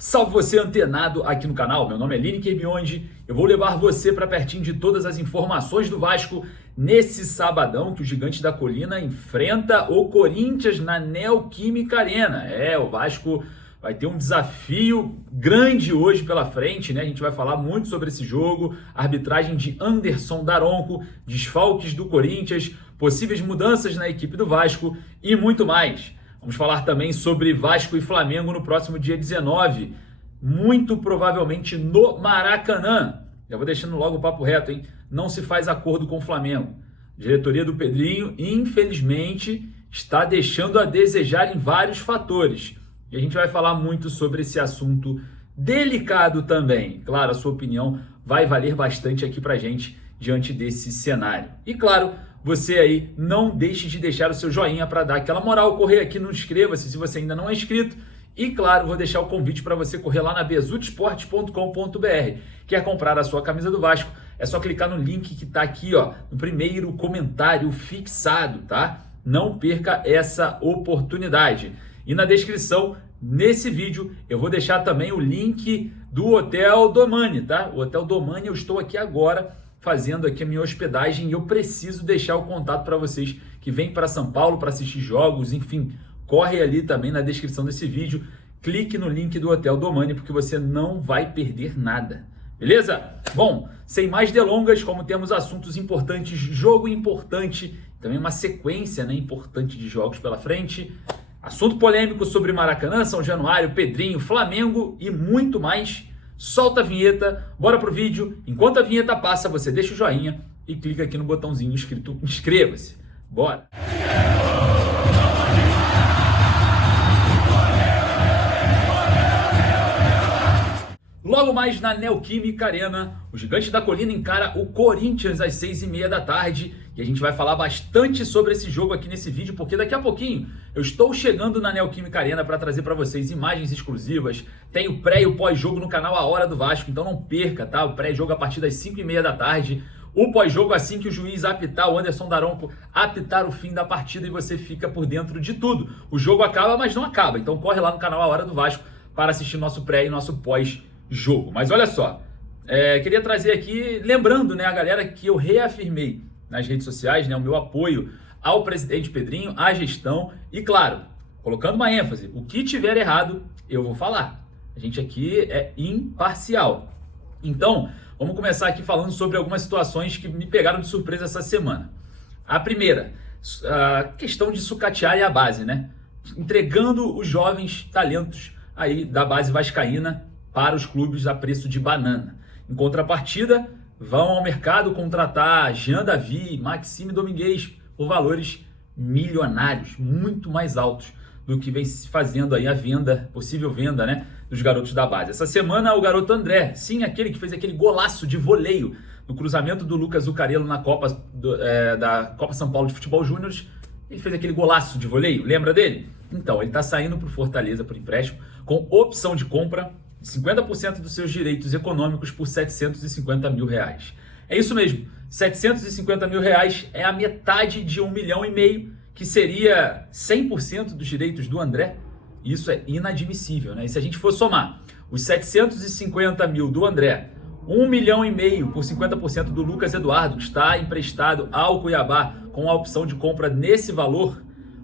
Salve você antenado aqui no canal, meu nome é Lineker Biondi, eu vou levar você para pertinho de todas as informações do Vasco nesse sabadão que o Gigante da Colina enfrenta o Corinthians na Neoquímica Arena. O Vasco vai ter um desafio grande hoje pela frente, né? A gente vai falar muito sobre esse jogo, arbitragem de Anderson Daronco, desfalques do Corinthians, possíveis mudanças na equipe do Vasco e muito mais. Vamos falar também sobre Vasco e Flamengo no próximo dia 19, muito provavelmente no Maracanã. Já vou deixando logo o papo reto, hein? Não se faz acordo com o Flamengo. A diretoria do Pedrinho, infelizmente, está deixando a desejar em vários fatores. E a gente vai falar muito sobre esse assunto delicado também. Claro, a sua opinião vai valer bastante aqui pra gente diante desse cenário. E claro, você aí não deixe de deixar o seu joinha para dar aquela moral, correr aqui no inscreva-se se você ainda não é inscrito. E claro, vou deixar o convite para você correr lá na bezutesportes.com.br. Quer comprar a sua camisa do Vasco? É só clicar no link que está aqui, ó, no primeiro comentário fixado, tá? Não perca essa oportunidade. E na descrição, nesse vídeo, eu vou deixar também o link do Hotel Domani, tá? O Hotel Domani, eu estou aqui agora fazendo aqui a minha hospedagem e eu preciso deixar o contato para vocês que vêm para São Paulo para assistir jogos, enfim, corre ali também na descrição desse vídeo, clique no link do Hotel Domani porque você não vai perder nada, beleza? Bom, sem mais delongas, como temos assuntos importantes, jogo importante, também uma sequência, né, importante de jogos pela frente, assunto polêmico sobre Maracanã, São Januário, Pedrinho, Flamengo e muito mais. Solta a vinheta, bora pro vídeo. Enquanto a vinheta passa, você deixa o joinha e clica aqui no botãozinho escrito inscreva-se. Bora! Logo mais na Neoquímica Arena, o Gigante da Colina encara o Corinthians às 6h30 da tarde e a gente vai falar bastante sobre esse jogo aqui nesse vídeo, porque daqui a pouquinho eu estou chegando na Neoquímica Arena para trazer para vocês imagens exclusivas. Tem o pré e o pós-jogo no canal A Hora do Vasco, então não perca, tá? O pré-jogo a partir das 5h30 da tarde, o pós-jogo assim que o juiz apitar, o Anderson Daronco apitar o fim da partida e você fica por dentro de tudo. O jogo acaba, mas não acaba, então corre lá no canal A Hora do Vasco para assistir nosso pré e nosso pós-jogo. Mas olha só, queria trazer aqui, lembrando, né, a galera que eu reafirmei nas redes sociais, né, o meu apoio ao presidente Pedrinho, à gestão e, claro, colocando uma ênfase, o que tiver errado, eu vou falar. A gente aqui é imparcial. Então, vamos começar aqui falando sobre algumas situações que me pegaram de surpresa essa semana. A primeira, a questão de sucatear a base, né? Entregando os jovens talentos aí da base vascaína para os clubes a preço de banana. Em contrapartida, vão ao mercado contratar Jean Davi, Maxime Domingues por valores milionários, muito mais altos do que vem se fazendo aí a venda, possível venda, né, dos garotos da base. Essa semana o garoto André, sim, aquele que fez aquele golaço de voleio no cruzamento do Lucas Zuccarello na Copa da Copa São Paulo de Futebol Júnior, ele fez aquele golaço de voleio, lembra dele? Então, ele está saindo para o Fortaleza por empréstimo com opção de compra de 50% dos seus direitos econômicos por R$750 mil. É isso mesmo, R$750 mil é a metade de 1,5 milhão, que seria 100% dos direitos do André. Isso é inadmissível, né? E se a gente for somar os 750 mil do André, 1,5 milhão por 50% do Lucas Eduardo, que está emprestado ao Cuiabá com a opção de compra nesse valor,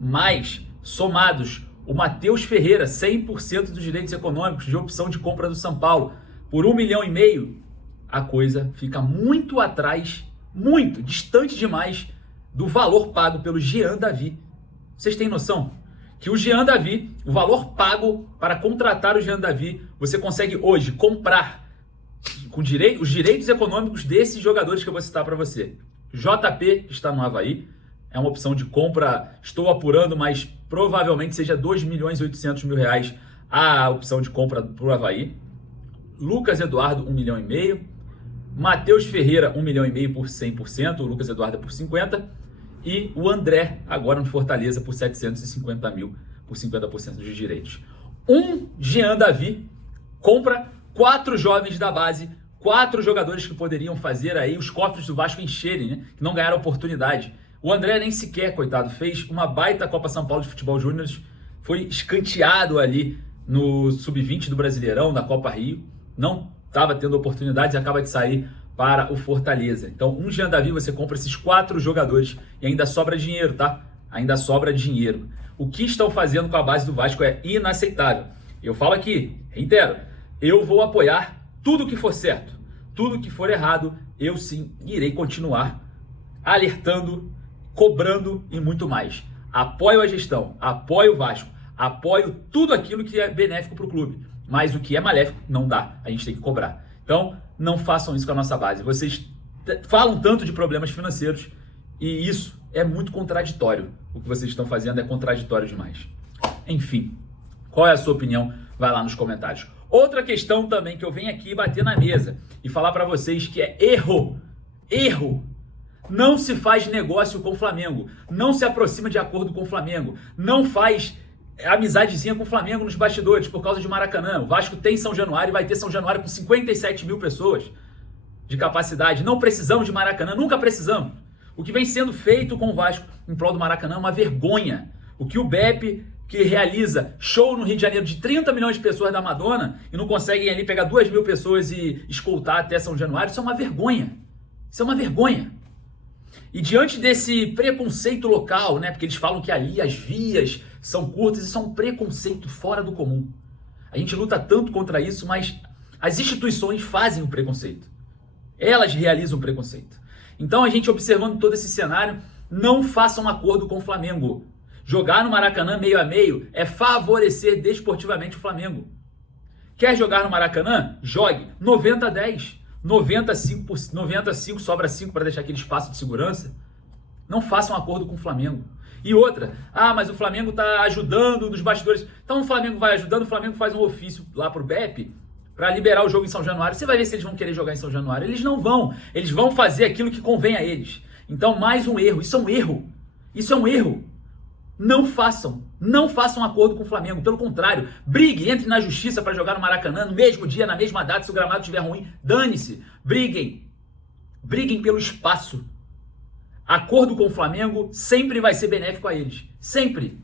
mais somados o Matheus Ferreira, 100% dos direitos econômicos de opção de compra do São Paulo, por 1,5 milhão, a coisa fica muito atrás, muito distante demais do valor pago pelo Jean Davi. Vocês têm noção que o Jean Davi, o valor pago para contratar o Jean Davi, você consegue hoje comprar com os direitos econômicos desses jogadores que eu vou citar para você. JP, que está no Avaí, é uma opção de compra, estou apurando, mas provavelmente seja R$2.800.000 a opção de compra para o Avaí. Lucas Eduardo, 1,5 milhão. Matheus Ferreira, 1,5 milhão por 100%, o Lucas Eduardo por 50%. E o André, agora no Fortaleza, por 750 mil, por 50% dos direitos. Jean Davi compra 4 jovens da base, 4 jogadores que poderiam fazer aí os cofres do Vasco encherem, né? Que não ganharam oportunidade. O André nem sequer, coitado, fez uma baita Copa São Paulo de Futebol Júnior, foi escanteado ali no Sub-20 do Brasileirão, da Copa Rio, não estava tendo oportunidades e acaba de sair para o Fortaleza. Então, um Jean Davi, você compra esses 4 jogadores e ainda sobra dinheiro, tá? Ainda sobra dinheiro. O que estão fazendo com a base do Vasco é inaceitável. Eu falo aqui, reitero, eu vou apoiar tudo que for certo. Tudo que for errado, eu sim irei continuar alertando, cobrando e muito mais. Apoio a gestão, apoio o Vasco, apoio tudo aquilo que é benéfico para o clube. Mas o que é maléfico não dá, a gente tem que cobrar. Então, não façam isso com a nossa base. Vocês falam tanto de problemas financeiros e isso é muito contraditório. O que vocês estão fazendo é contraditório demais. Enfim, qual é a sua opinião? Vai lá nos comentários. Outra questão também que eu venho aqui bater na mesa e falar para vocês que é erro. Não se faz negócio com o Flamengo. Não se aproxima de acordo com o Flamengo. Não faz amizadezinha com o Flamengo nos bastidores por causa de Maracanã. O Vasco tem São Januário e vai ter São Januário com 57 mil pessoas de capacidade. Não precisamos de Maracanã, nunca precisamos. O que vem sendo feito com o Vasco em prol do Maracanã é uma vergonha. O que o BEP, que realiza show no Rio de Janeiro de 30 milhões de pessoas da Madonna e não conseguem ali pegar 2 mil pessoas e escoltar até São Januário, isso é uma vergonha. Isso é uma vergonha. E diante desse preconceito local, né, porque eles falam que ali as vias são curtas, isso é um preconceito fora do comum. A gente luta tanto contra isso, mas as instituições fazem o preconceito. Elas realizam o preconceito. Então a gente observando todo esse cenário, não façam um acordo com o Flamengo. Jogar no Maracanã meio a meio é favorecer desportivamente o Flamengo. Quer jogar no Maracanã? Jogue 90-10. 95 sobra 5 para deixar aquele espaço de segurança. Não façam um acordo com o Flamengo. E outra, mas o Flamengo está ajudando nos bastidores. Então o Flamengo vai ajudando, o Flamengo faz um ofício lá pro BEP para liberar o jogo em São Januário. Você vai ver se eles vão querer jogar em São Januário. Eles não vão. Eles vão fazer aquilo que convém a eles. Então mais um erro. Isso é um erro. Isso é um erro. Não façam um acordo com o Flamengo. Pelo contrário, brigue, entre na justiça para jogar no Maracanã no mesmo dia, na mesma data, se o gramado estiver ruim, dane-se. Briguem pelo espaço. Acordo com o Flamengo sempre vai ser benéfico a eles. Sempre.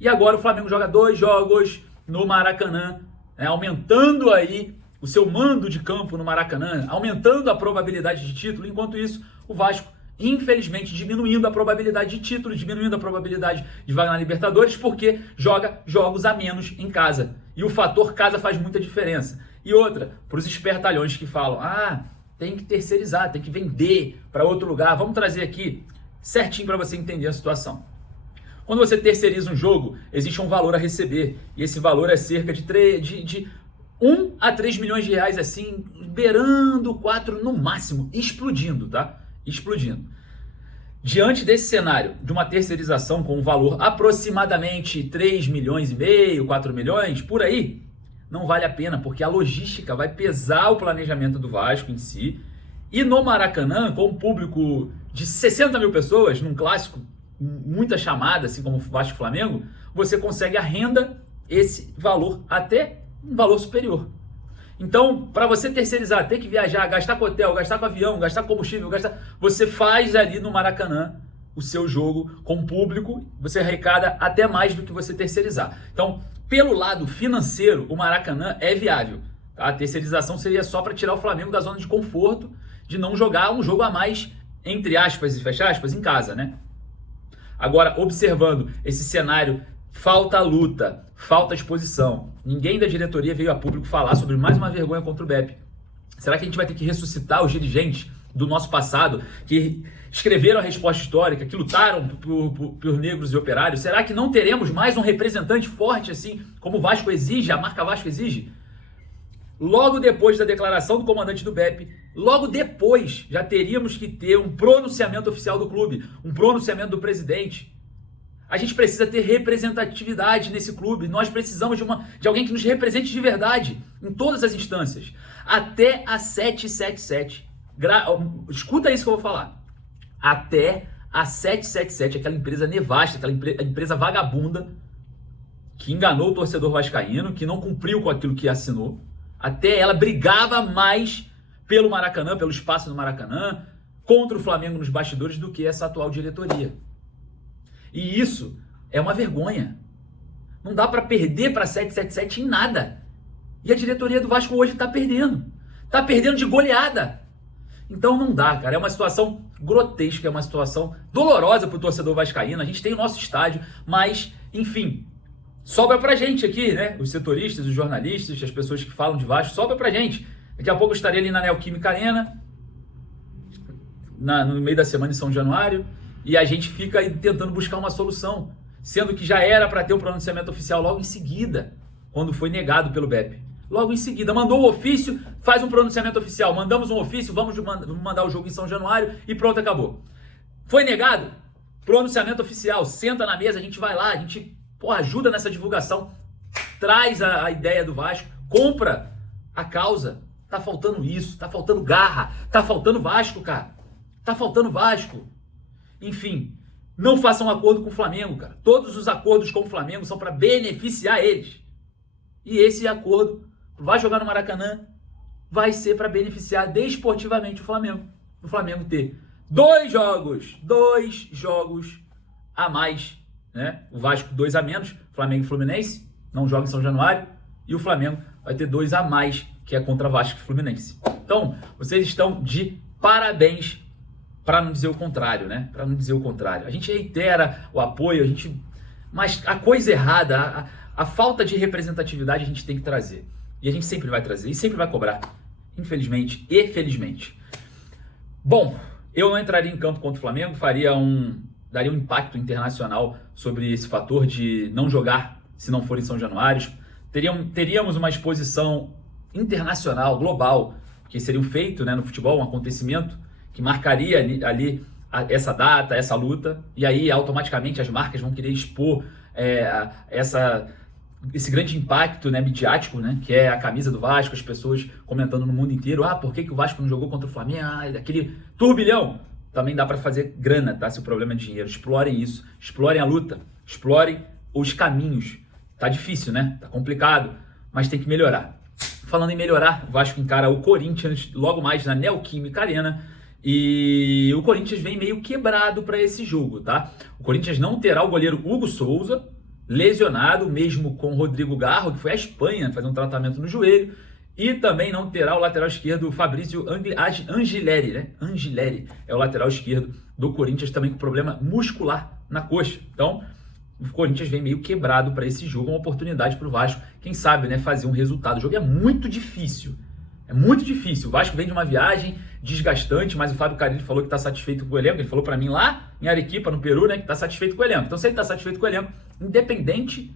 E agora o Flamengo joga 2 jogos no Maracanã, né, aumentando aí o seu mando de campo no Maracanã, aumentando a probabilidade de título. Enquanto isso, o Vasco, infelizmente, diminuindo a probabilidade de título, diminuindo a probabilidade de vaga na Libertadores, porque joga jogos a menos em casa. E o fator casa faz muita diferença. E outra, para os espertalhões que falam, tem que terceirizar, tem que vender para outro lugar. Vamos trazer aqui certinho para você entender a situação. Quando você terceiriza um jogo, existe um valor a receber. E esse valor é cerca de 1 a 3 milhões de reais, assim, beirando 4 no máximo, explodindo, tá? Explodindo. Diante desse cenário de uma terceirização com um valor aproximadamente 3 milhões e meio, 4 milhões, por aí, não vale a pena, porque a logística vai pesar o planejamento do Vasco em si. E no Maracanã, com um público de 60 mil pessoas, num clássico, muita chamada, assim como o Vasco e Flamengo, você consegue a renda, esse valor, até um valor superior. Então, para você terceirizar, ter que viajar, gastar com hotel, gastar com avião, gastar com combustível, você faz ali no Maracanã o seu jogo com público, você arrecada até mais do que você terceirizar. Então, pelo lado financeiro, o Maracanã é viável. Tá? A terceirização seria só para tirar o Flamengo da zona de conforto, de não jogar um jogo a mais, entre aspas e fecha aspas, em casa, né? Agora, observando esse cenário, falta luta, falta exposição. Ninguém da diretoria veio a público falar sobre mais uma vergonha contra o BEP. Será que a gente vai ter que ressuscitar os dirigentes do nosso passado, que escreveram a resposta histórica, que lutaram por negros e operários? Será que não teremos mais um representante forte assim, como o Vasco exige, a marca Vasco exige? Logo depois da declaração do comandante do BEP, logo depois já teríamos que ter um pronunciamento oficial do clube, um pronunciamento do presidente. A gente precisa ter representatividade nesse clube. Nós precisamos de alguém que nos represente de verdade, em todas as instâncias. Até a 777. Escuta isso que eu vou falar. Até a 777, aquela empresa nevasta, aquela empresa vagabunda, que enganou o torcedor vascaíno, que não cumpriu com aquilo que assinou. Até ela brigava mais pelo Maracanã, pelo espaço do Maracanã, contra o Flamengo nos bastidores do que essa atual diretoria. E isso é uma vergonha. Não dá para perder para 777 em nada. E a diretoria do Vasco hoje está perdendo. Está perdendo de goleada. Então não dá, cara. É uma situação grotesca, é uma situação dolorosa para o torcedor vascaíno. A gente tem o nosso estádio, mas, enfim, sobra pra gente aqui, né? Os setoristas, os jornalistas, as pessoas que falam de Vasco, sobra pra gente. Daqui a pouco eu estarei ali na Neoquímica Arena, no meio da semana em São Januário, e a gente fica aí tentando buscar uma solução, sendo que já era para ter um pronunciamento oficial logo em seguida, quando foi negado pelo BEP. Logo em seguida, mandou o ofício, faz um pronunciamento oficial. Mandamos um ofício, vamos mandar o jogo em São Januário e pronto, acabou. Foi negado? Pronunciamento oficial, senta na mesa, a gente vai lá, a gente ajuda nessa divulgação, traz a ideia do Vasco, compra a causa. Tá faltando isso, tá faltando garra, tá faltando Vasco, cara. Tá faltando Vasco. Enfim, não façam um acordo com o Flamengo, cara. Todos os acordos com o Flamengo são para beneficiar eles. E esse acordo vai jogar no Maracanã, vai ser para beneficiar desportivamente o Flamengo. O Flamengo ter dois jogos a mais, né? O Vasco 2 a menos, Flamengo e Fluminense, não joga em São Januário, e o Flamengo vai ter 2 a mais, que é contra Vasco e Fluminense. Então, vocês estão de parabéns, para não dizer o contrário, né? Para não dizer o contrário. A gente reitera o apoio, mas a coisa errada, a falta de representatividade a gente tem que trazer. E a gente sempre vai trazer e sempre vai cobrar. Infelizmente e felizmente. Bom, eu não entraria em campo contra o Flamengo, daria um impacto internacional sobre esse fator de não jogar se não for em São Januário. Teríamos uma exposição internacional, global, que seria um feito, né, no futebol, um acontecimento que marcaria ali essa data, essa luta, e aí automaticamente as marcas vão querer expor esse grande impacto, né, midiático, né, que é a camisa do Vasco, as pessoas comentando no mundo inteiro, por que o Vasco não jogou contra o Flamengo, aquele turbilhão. Também dá para fazer grana, tá? Se o problema é dinheiro, explorem isso, explorem a luta, explorem os caminhos. Tá difícil, né? Tá complicado, mas tem que melhorar. Falando em melhorar, o Vasco encara o Corinthians logo mais na Neoquímica Arena, e o Corinthians vem meio quebrado para esse jogo, tá? O Corinthians não terá o goleiro Hugo Souza, lesionado, mesmo com Rodrigo Garro, que foi à Espanha fazer um tratamento no joelho, e também não terá o lateral esquerdo Fabrício Angileri, né? Angileri é o lateral esquerdo do Corinthians, também com problema muscular na coxa. Então, o Corinthians vem meio quebrado para esse jogo, uma oportunidade para o Vasco, quem sabe, né, fazer um resultado. O jogo é muito difícil. É muito difícil. O Vasco vem de uma viagem desgastante, mas o Fábio Carille falou que está satisfeito com o elenco. Ele falou para mim lá em Arequipa, no Peru, né, que está satisfeito com o elenco. Então, se ele está satisfeito com o elenco, independente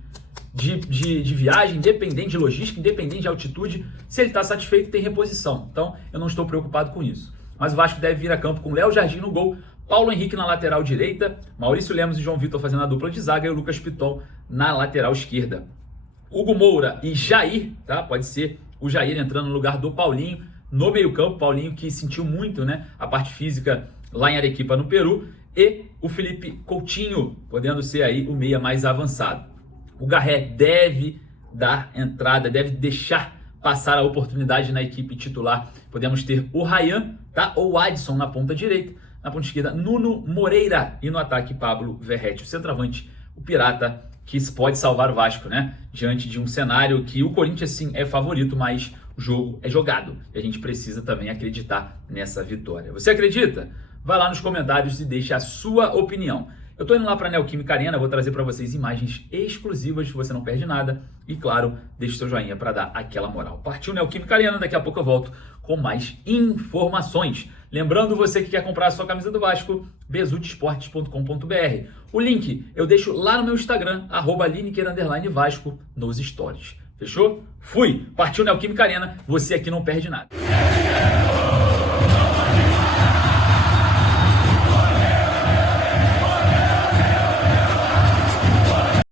de viagem, independente de logística, independente de altitude, se ele está satisfeito, tem reposição. Então, eu não estou preocupado com isso. Mas o Vasco deve vir a campo com Léo Jardim no gol, Paulo Henrique na lateral direita, Maurício Lemos e João Vitor fazendo a dupla de zaga e o Lucas Piton na lateral esquerda. Hugo Moura e Jair, tá? Pode ser o Jair entrando no lugar do Paulinho no meio-campo. Paulinho que sentiu muito, né, a parte física lá em Arequipa, no Peru. E o Felipe Coutinho, podendo ser aí o meia mais avançado. O Garré deve dar entrada, deve deixar passar a oportunidade na equipe titular. Podemos ter o Ryan, tá? Ou o Adson na ponta direita. Na ponta esquerda, Nuno Moreira. E no ataque, Pablo Verratti, o centroavante, o pirata, que pode salvar o Vasco, né? Diante de um cenário que o Corinthians, sim, é favorito, mas o jogo é jogado. E a gente precisa também acreditar nessa vitória. Você acredita? Vai lá nos comentários e deixe a sua opinião. Eu tô indo lá para a Neoquímica Arena, vou trazer para vocês imagens exclusivas, você não perde nada. E claro, deixe seu joinha para dar aquela moral. Partiu Neoquímica Arena, daqui a pouco eu volto com mais informações. Lembrando, você que quer comprar a sua camisa do Vasco, besutesportes.com.br. O link eu deixo lá no meu Instagram, @Lineker_Vasco, nos stories. Fechou? Fui! Partiu Neoquímica Arena, você aqui não perde nada.